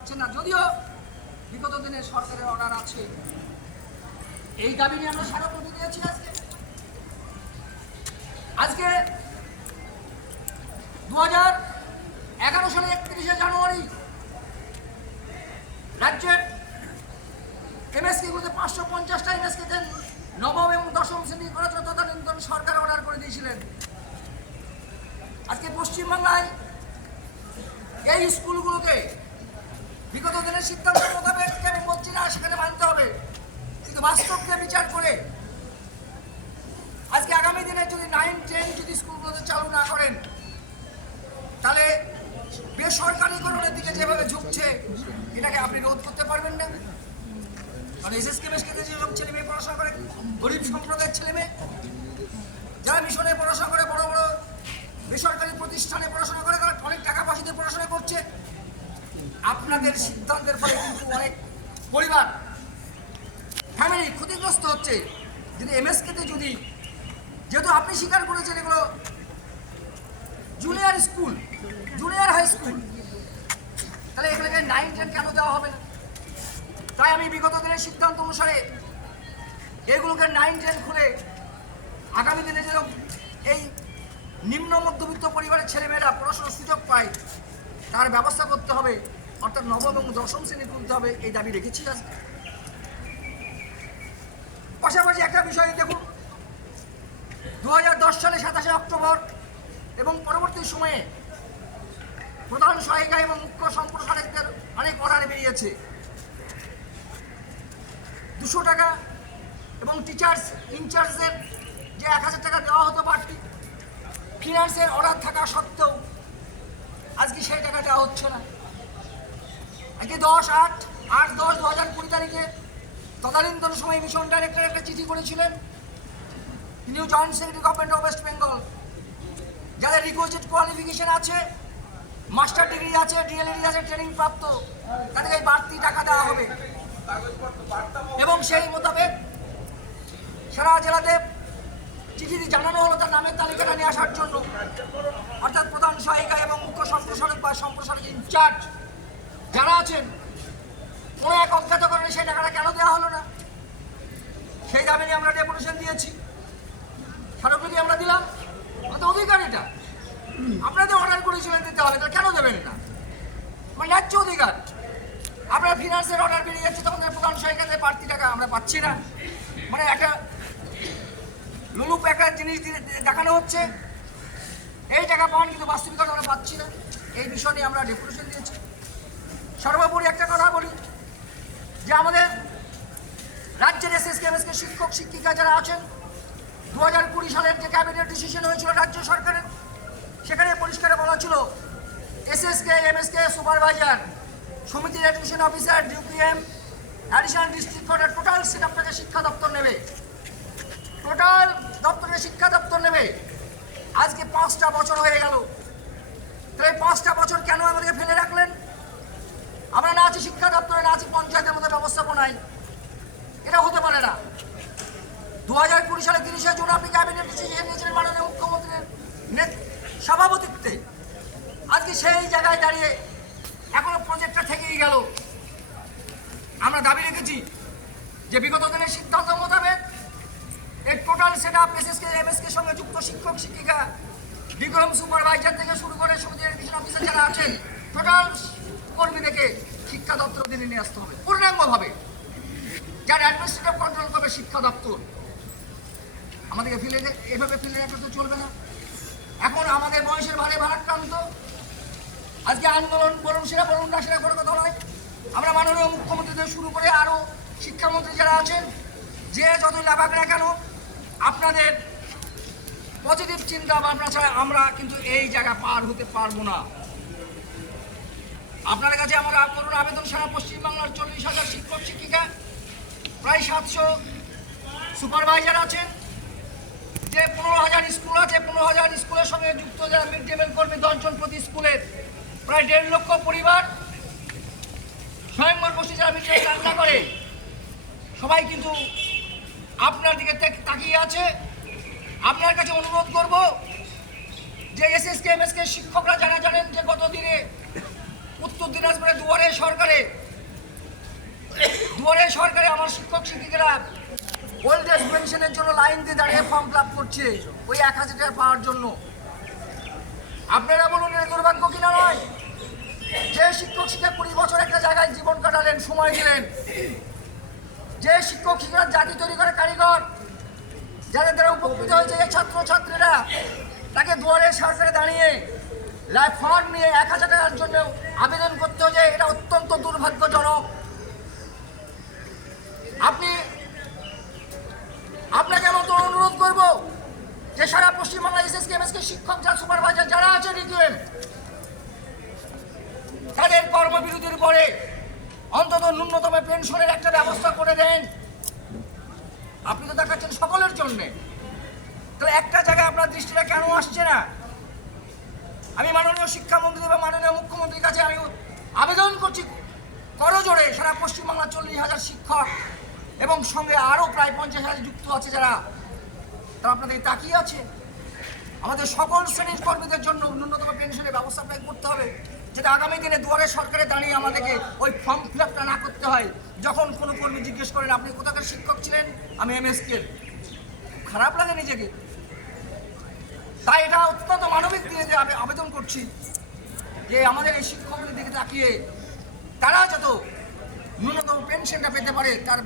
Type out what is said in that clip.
যদিও বিগত দিনে সরকারের অর্ডার আছে, এই দাবি নিয়ে আমরা স্মারকলিপি দিয়েছি আজকে। আজকে দু হাজার এগারো সালে একত্রিশে জানুয়ারি রাজ্যের এমএসকেগুলোতে পাঁচশো পঞ্চাশটা এমএসকেতে নবম এবং দশম শ্রেণি জন্য তদানীন্তন সরকার অর্ডার করে দিয়েছিলেন। আজকে পশ্চিমবাংলায় এই স্কুলগুলোকে বিগত দিনের সিদ্ধান্ত মোতাবেক আমি বলছি না সেখানে মানতে হবে। কিন্তু বাস্তবকে বিচার করে আজকে আগামী দিনে যদি নাইন, টেন যদি স্কুলগুলোতে চালু না করেন, তাহলে বেসরকারিকরণের দিকে যেভাবে ঝুঁকছে, এটাকে আপনি রোধ করতে পারবেন না। কারণ এসএসকে বেসকে যেসব ছেলে মেয়ে পড়াশোনা করে গরিব সম্প্রদায়ের ছেলে মেয়ে যারা মিশনে পড়াশোনা করে বড় বড় বেসরকারি প্রতিষ্ঠানে পড়াশোনা করে তারা অনেক টাকা পয়সা দিয়ে পড়াশোনা করছে আপনাদের সিদ্ধান্তের ফলে কিন্তু অনেক পরিবার ফ্যামিলি ক্ষতিগ্রস্ত হচ্ছে। যদি এমএসকেতে যদি, যেহেতু আপনি স্বীকার করেছেন এগুলো junior school junior high school তাহলে এগুলোকে নাইন টেন কেন দেওয়া হবে না? তাই আমি বিগত দিনের সিদ্ধান্ত অনুসারে এগুলোকে নাইন টেন খুলে আগামী দিনে যেন এই নিম্ন মধ্যবিত্ত পরিবারের ছেলেমেয়েরা পড়াশোনার সুযোগ পায়, তার ব্যবস্থা করতে হবে। অর্থাৎ নবম এবং দশম শ্রেণি তুলতে হবে এই দাবি রেখেছি আজকে পাশাপাশি একটা বিষয় দেখুন দু হাজার দশ সালে সাতাশে অক্টোবর এবং পরবর্তী সময়ে প্রধান সহায়িকা এবং মুখ্য সম্প্রসারকদের অনেক অর্ডার বেরিয়েছে। দুশো টাকা এবং টিচার্স ইনচার্জদের যে এক হাজার টাকা দেওয়া হতো বাড়তি ফিনান্সের অর্ডার থাকা সত্ত্বেও আজকে সেই টাকা দেওয়া হচ্ছে না। আজকে দশ আট আট দশ দু হাজার কুড়ি তারিখে তদানীন্তন সময় মিশন ডাইরেক্টর একটা চিঠি করেছিলেন। New joint secretary government of west Bengal. যাদের রিকোয়েস্টেড কোয়ালিফিকেশন আছে, মাস্টার ডিগ্রি আছে ডিএলএডি আছে ট্রেনিং প্রাপ্ত, তাদেরকে এই বাড়তি টাকা দেওয়া হবে। এবং সেই মোতাবেক সারা জেলাতে চিঠিতে জানানো হলো তার নামের তালিকাটা নিয়ে আসার জন্য। অর্থাৎ প্রধান সহায়িকা এবং মুখ্য সম্প্রসারক বা সম্প্রসারক ইনচার্জ যারা আছেন কোনো এক অজ্ঞাত কারণে সেই টাকাটা কেন দেওয়া হলো না? সেই দাবি আমরা ডেপুটেশন দিয়েছি। স্মারকলিপি আমরা দিলাম। আমাদের অধিকার এটা। আপনাদের অর্ডার করেছিলেন দিতে হবে, তাহলে কেন দেবেন না? মানে ন্যায্য অধিকার। আপনার ফিনান্সের অর্ডার বেরিয়ে যাচ্ছে, তখন প্রধান সহায়িকাদের বাড়তি টাকা আমরা পাচ্ছি না। মানে একটা লুলুপ একটা জিনিস দেখানো হচ্ছে। এই টাকা পান কিন্তু বাস্তবিকতা আমরা পাচ্ছি না। এই বিষয় নিয়ে আমরা ডেপুটেশন দিয়েছি। সর্বোপরি একটা কথা বলি যে আমাদের রাজ্যের এস এস কে শিক্ষক, শিক্ষিকা যারা আছেন দু হাজার কুড়ি সালের যে ক্যাবিনেট ডিসিশন হয়েছিল রাজ্য সরকারের, সেখানে পরিষ্কার বলা ছিল S S K SSK, MSK supervisor সমিতির education officer DUPM additional district কোর্টের টোটাল সেট আপনাকে শিক্ষা দপ্তর নেবে। টোটাল দপ্তরে শিক্ষা দপ্তর নেবে। আজকে পাঁচটা বছর হয়ে গেল। এই পাঁচটা বছর কেন আমাদেরকে ফেলে রাখলেন? আছি শিক্ষা দপ্তরে না আছি পঞ্চায়েতের মধ্যে ব্যবস্থাপনায় এটা হতে পারে না। দু হাজার কুড়ি সালে তিরিশে জুন আপনি ক্যাবিনেট ডিসিশন নিয়েছিলেন মাননীয় মুখ্যমন্ত্রীর নেত- সভাপতিত্বে। আজকে সেই জায়গায় দাঁড়িয়ে এখনও প্রজেক্টটা থেকেই গেল। আমরা দাবি রেখেছি যে বিগত দিনের সিদ্ধান্ত মোতাবেক এই total set up SSK MSK সঙ্গে যুক্ত শিক্ষক, শিক্ষিকা ডিগ্রম সুপারভাইজার থেকে শুরু করে সমিতি এডুকেশন অফিসার যারা আছেন টোটাল কর্মীদেরকে শিক্ষা দপ্তর দিনে নিয়ে আসতে হবে। পূর্ণাঙ্গভাবে যার অ্যাডমিনিস্ট্রেটিভ কন্ট্রোল করবে শিক্ষা দপ্তর। আমাদেরকে ফেলে এভাবে ফেলে রাখলে তো চলবে না। এখন আমাদের বয়সের ভারে ভারাক্রান্ত। আজকে আন্দোলন বলুন সেটা বলুন না, সেটা বড় কথা নয়। আমরা মাননীয় মুখ্যমন্ত্রী থেকে শুরু করে আরও শিক্ষামন্ত্রী যারা আছেন, যে যত লাভাক না কেন, আপনাদের পজিটিভ চিন্তা ভাবনা ছাড়া আমরা কিন্তু এই জায়গা পার হতে পারব না। আপনার কাছে আমার করুন আবেদন সারা পশ্চিমবাংলার চল্লিশ হাজার শিক্ষক, শিক্ষিকা, প্রায় সাতশো সুপারভাইজার আছেন। যে পনেরো হাজার স্কুল আছে, পনেরো হাজার স্কুলের সঙ্গে যুক্ত যারা মিড ডে মিল কর্মী দশজন প্রতি স্কুলের প্রায় দেড় লক্ষ পরিবার স্বয়ংবর বসে যারা মিড ডে করে, সবাই কিন্তু আপনার দিকে তাকিয়ে আছে। আপনার কাছে অনুরোধ করব যে S S K M S K শিক্ষকরা যারা জানেন যে গত দিনে উত্তর দিনাজপুরে দুয়ারে সরকারে দুয়ারে সরকারে আমার শিক্ষক শিক্ষিকারা ওল্ড এজ পেনশনের জন্য লাইন দিয়ে দাঁড়িয়ে ফর্ম ফিল করছে, ওই এক হাজার টাকা পাওয়ার জন্য। আপনারা বলুন এটা দুর্ভাগ্য কিনা নয়? যে শিক্ষক শিক্ষা কুড়ি বছর একটা জায়গায় জীবন কাটালেন, সময় দিলেন, যে শিক্ষক শিক্ষার জাতি তৈরি করে কারিগর, যাদের দ্বারা উপকৃত হয়েছে এই ছাত্র ছাত্রীরা তাকে দুয়ারে সরকারে দাঁড়িয়ে ফন্ড নিয়ে এক হাজার টাকার জন্য আবেদন করতে হয়েছে এটা অত্যন্ত দুর্ভাগ্যজনক। আপনি, আপনাকে এমন তো অনুরোধ করব যে সারা Paschimbangla S S K MSK শিক্ষক যারা সুপারভাইজার যারা আছে রিকুয়েম তাদের কর্মবিরতির পরে অন্তত ন্যূনতম পেনশনের একটা ব্যবস্থা করে দেন। আপনি তো দেখাচ্ছেন সকলের জন্যে। তো একটা জায়গায় আপনার দৃষ্টিটা কেন আসছে না? আমি মাননীয় শিক্ষামন্ত্রী বা মাননীয় মুখ্যমন্ত্রীর কাছে আমি আবেদন করছি করজোড়ে সারা পশ্চিমবাংলা চল্লিশ হাজার শিক্ষক এবং সঙ্গে আরও প্রায় পঞ্চাশ হাজার যুক্ত আছে যারা, তারা আপনাদের তাকিয়ে আছে। আমাদের সকল শ্রেণির কর্মীদের জন্য ন্যূনতম পেনশনের ব্যবস্থা আপনাকে করতে হবে, যেটা আগামী দিনে দুয়ারে সরকারে দাঁড়িয়ে আমাদেরকে ওই ফর্ম ফিল আপটা না করতে হয়। যখন কোনো কর্মী জিজ্ঞেস করেন, আপনি কোথাকার শিক্ষক ছিলেন? আমি এমএসকে খারাপ লাগে নিজেকে। তাই এটা অত্যন্ত মানবিক নিয়ে যে আমি আবেদন করছি যে আমাদের এই শিক্ষকদের দিকে তাকিয়ে তারা যত ন্যূনতম পেনশনটা পেতে পারে, তার